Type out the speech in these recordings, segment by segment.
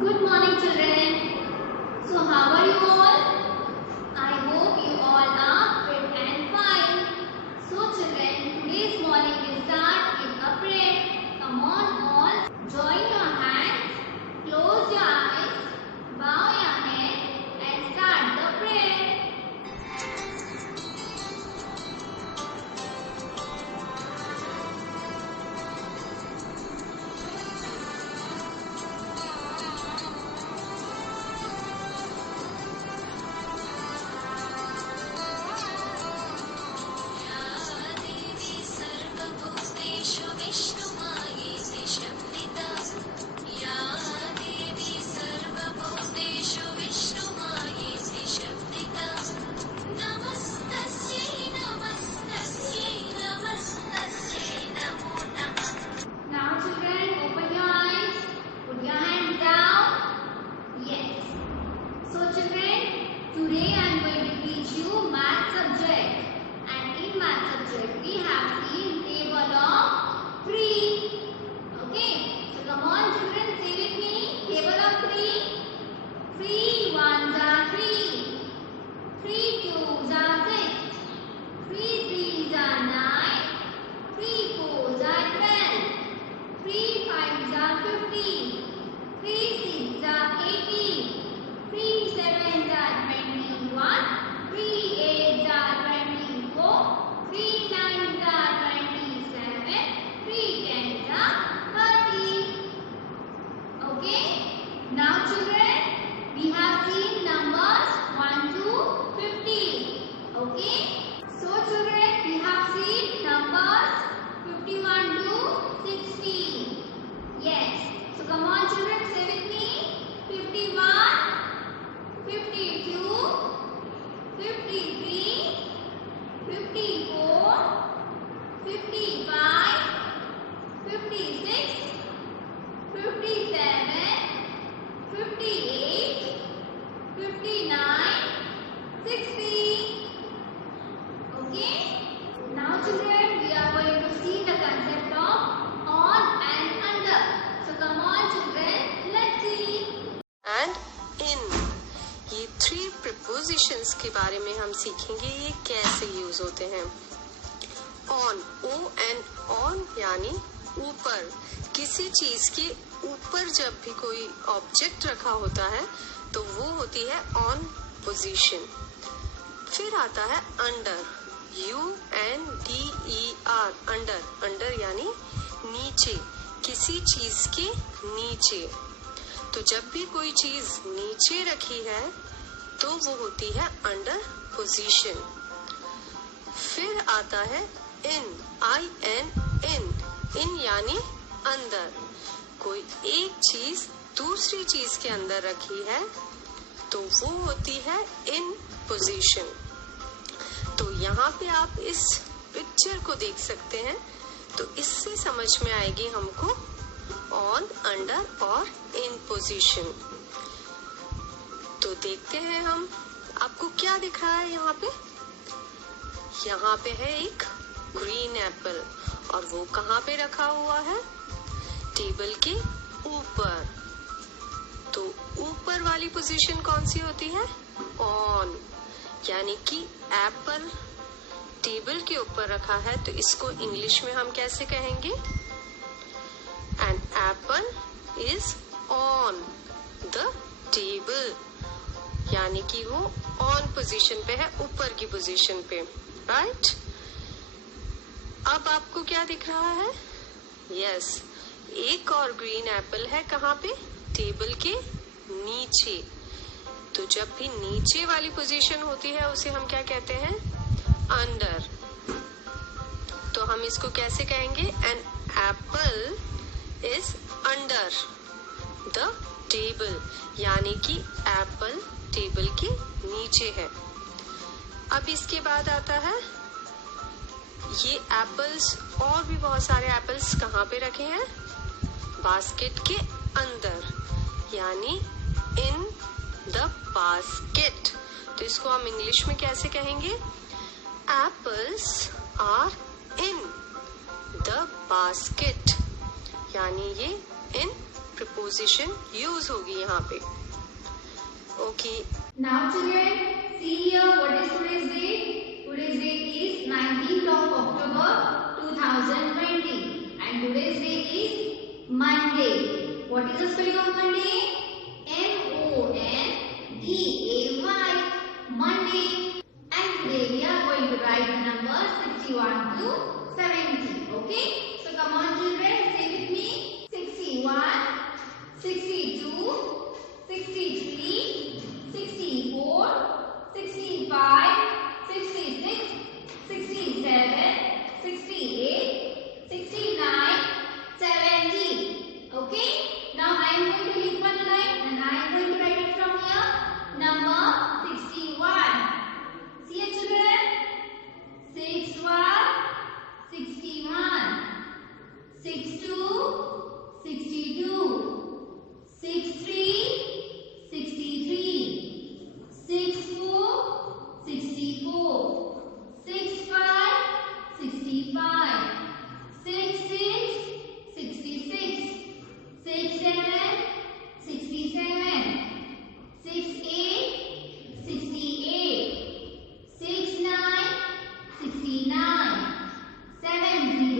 Good morning, children. So, how are you all? I hope you all are fit and fine. So, children, today's morning will start with a prayer. Come on, all. Join your hands, close your eyes, bow your head, and start the prayer. Now, children, open your eyes, put your hands down. Yes. So, children, today I am going to teach you math subject. And in math subject, we have seen table of 3. Okay. So, come on, children, say with me. Table of 3. 3 ones are 3. 3 twos are 6. 3 threes are 9. 3 fours are 12. 3 fives are 15. 3 sixes are 18. 3 sevens are 21. 3 eights are 24. 3 nines are 27. 3 tens are 30. Okay? Now, children, we have seen numbers 1 to 50. Okay? So, children, we have seen numbers 51 to 60. Yes. So, come on, children, say with me. 51, 52, 53, 54, 55, 56, 57, 58, 59, 60. Okay? Now, children, we are going to see the concept of on and under. So, come on, children, let's see. And in, ये 3 prepositions के बारे में हम सीखेंगे ये कैसे use होते हैं. On, on यानी ऊपर. किसी चीज के ऊपर जब भी कोई ऑब्जेक्ट रखा होता है तो वो होती है ऑन पोजीशन. फिर आता है अंडर. UNDER, under. अंडर यानी नीचे, किसी चीज के नीचे. तो जब भी कोई चीज नीचे रखी है तो वो होती है अंडर पोजीशन. फिर आता है इन. इन यानी अंदर. कोई एक चीज दूसरी चीज के अंदर रखी है तो वो होती है इन पोजीशन. तो यहाँ पे आप इस पिक्चर को देख सकते हैं तो इससे समझ में आएगी हमको ऑन, अंडर और इन पोजीशन. तो देखते हैं हम. आपको क्या दिख रहा है यहाँ पे? यहाँ पे है एक ग्रीन एप्पल और वो कहाँ पे रखा हुआ है? टेबल के ऊपर. तो ऊपर वाली पोजीशन कौन सी होती है? ऑन. यानी कि एप्पल टेबल के ऊपर रखा है तो इसको इंग्लिश में हम कैसे कहेंगे? An apple is on the table. यानी कि वो ऑन पोजीशन पे है, ऊपर की पोजीशन पे. राइट? अब आपको क्या दिख रहा है? यस, एक और ग्रीन एप्पल है. कहाँ पे? टेबल के नीचे. तो जब भी नीचे वाली पोजीशन होती है उसे हम क्या कहते हैं? अंडर. तो हम इसको कैसे कहेंगे? An apple is under the table. यानी कि एप्पल टेबल के नीचे है. अब इसके बाद आता है ये एप्पल्स, और भी बहुत सारे एप्पल्स कहाँ पे रखे हैं? बास्केट के अंदर, यानी इन द बास्केट. तो इसको हम इंग्लिश में कैसे कहेंगे? Apples are in the basket. यानी ये इन प्रीपोजिशन यूज होगी यहाँ पे. Okay. Now children, see here what is today's date? Today's date is 19th of October 2020 and today's date is Monday. What is the spelling of Monday? M-O-N-D-A-Y. Monday. And today we are going to write the numbers 61 to 70. Okay? So come on children, say with me. 61, 62, 63, 64, 65, 66, 67, 68, 69, 70. Okay? Now I am going to leave one line and I am going to write it from here. Number 61. See you children. 61, 61, 62, 62, 63, 63, 64, 64, 65, 65, 66, 66, 67, 67, 68, 68, 69, 69, 70,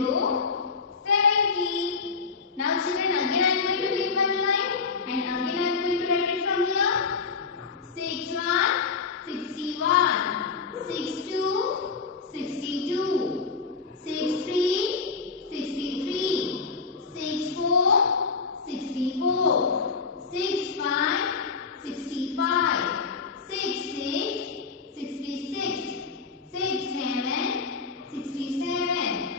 70. Now children, again I am going to leave one line and again I am going to write it from here. 61, 61, 62, 62, 63, 63, 64, 64, 65, 65, 66, 66, 67, 67,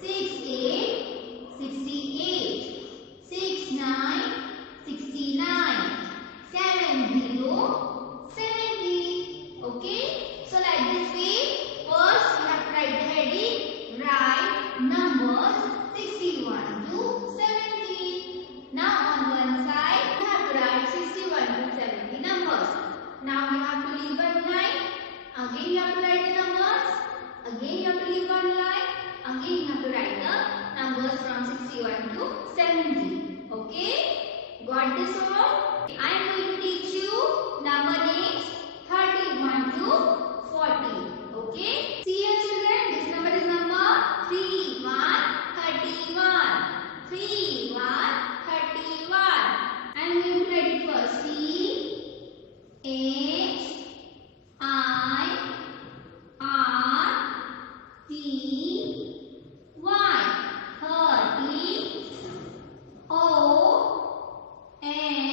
68, 68, 69, 69, 70, 70. Okay? So like this way, first you have to write the heading, write numbers 61 to 70. Now on one side, you have to write 61 to 70 numbers. Now you have to leave one line. Again you have to write the numbers. Again you have to leave one line. Again you have to write the numbers from 61 to 70. Okay? Got this all? I am going to teach you number names 31 to 40. Okay? See here children, this number is number 31, 31. 31, 31. I am going to write it first. C-H-I-R-T-Y. 30. O-N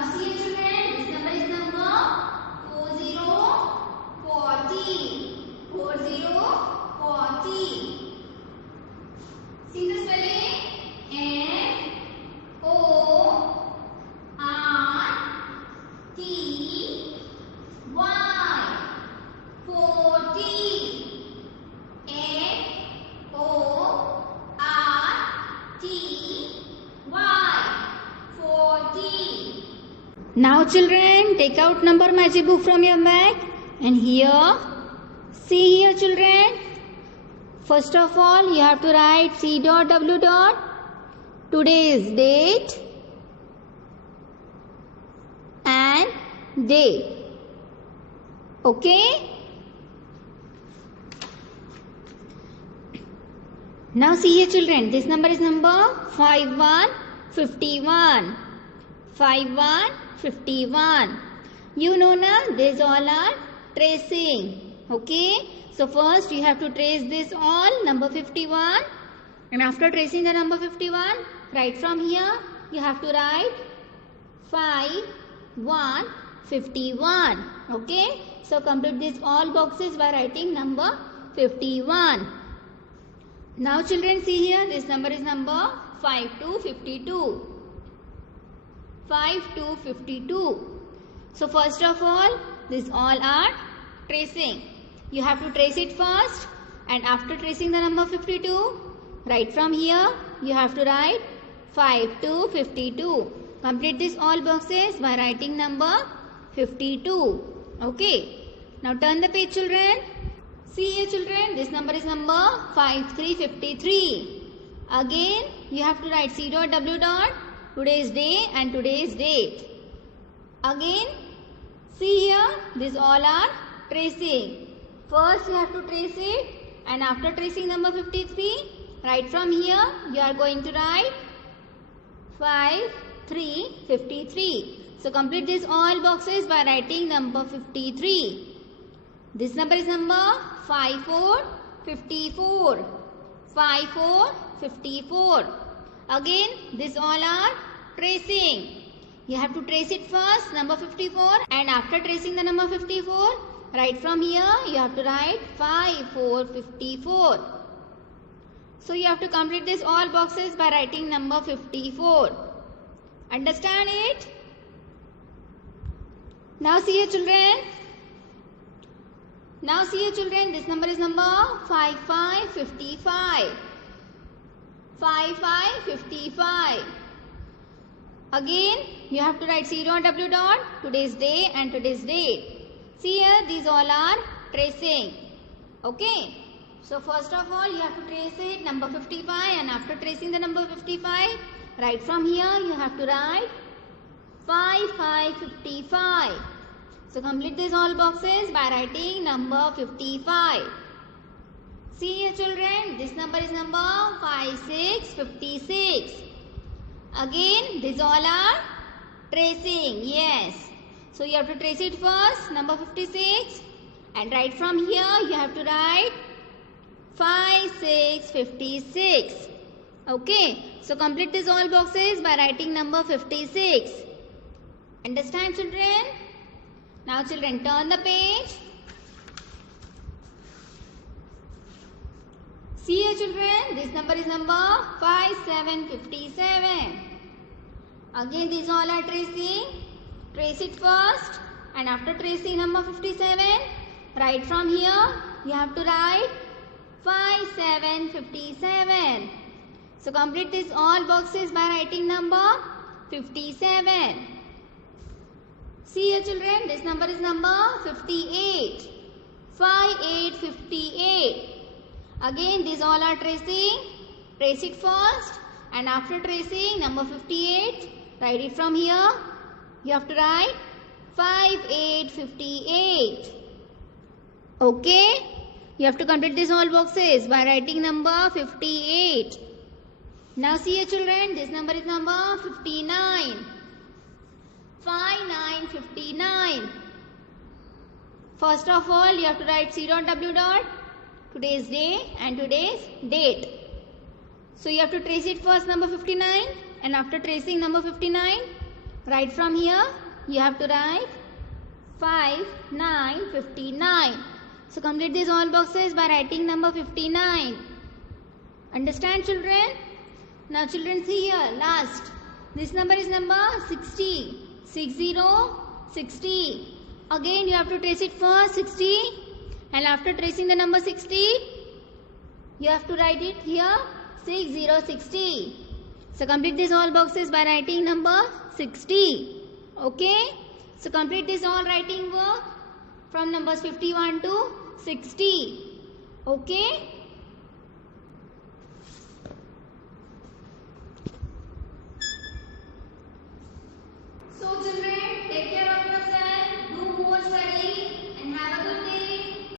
Now see children, this number is number 40. 40. See the spelling? F-O-R-T-Y. 40. F-O-R-T-Y. 40. Now children, take out number magic book from your bag and here, see here children. First of all, you have to write C dot W dot, today's date and day. Okay? Now see here children, this number is number 5151. 5151. You know na, these all are tracing. Okay? So first you have to trace this all number 51 and after tracing the number 51, right from here you have to write 5151. Okay? So complete these all boxes by writing number 51. Now children see here, this number is number 5252. 5252. So first of all, these all are tracing. You have to trace it first and after tracing the number 52, right from here, you have to write 5252. Complete this all boxes by writing number 52. Okay. Now turn the page children. See here children, this number is number 5353. Again, you have to write C dot W dot, today's day and today's date. Again, see here, these all are tracing. First you have to trace it and after tracing number 53, right from here, you are going to write 5353. So complete these all boxes by writing number 53. This number is number 5454. 5454. Again, these all are tracing. You have to trace it first, number 54, and after tracing the number 54, right from here, you have to write 5454. So you have to complete this all boxes by writing number 54. Understand it? Now see here children. Now see here children, this number is number 5555. 5555. Again, you have to write C dot W dot, today's day and today's date. See here, these all are tracing. Okay. So first of all, you have to trace it, number 55, and after tracing the number 55, right from here, you have to write 5555. So complete these all boxes by writing number 55. See here children, this number is number 5656. Again, these all are tracing. Yes. So you have to trace it first, number 56. And right from here, you have to write 5656. Okay. So complete these all boxes by writing number 56. Understand children? Now children, turn the page. See here children, this number is number 5757. Again these all are tracing. Trace it first and after tracing number 57, right from here you have to write 5757. So complete these all boxes by writing number 57. See here children, this number is number 58. 5858. Again these all are tracing. Trace it first and after tracing number 58, write it from here. You have to write 5858. Okay. You have to complete these all boxes by writing number 58. Now see here children, this number is number 59. 5959. First of all, you have to write C dot W dot, today's day and today's date. So you have to trace it first, number 59, and after tracing number 59, Right from here, you have to write 5, 9, 59. So complete these all boxes by writing number 59. Understand, children? Now children, see here, last. This number is number 60. 60, 60. Again you have to trace it first, 60. And after tracing the number 60, you have to write it here, 6060. So complete these all boxes by writing number 60. Okay? So complete this all writing work from numbers 51 to 60. Okay?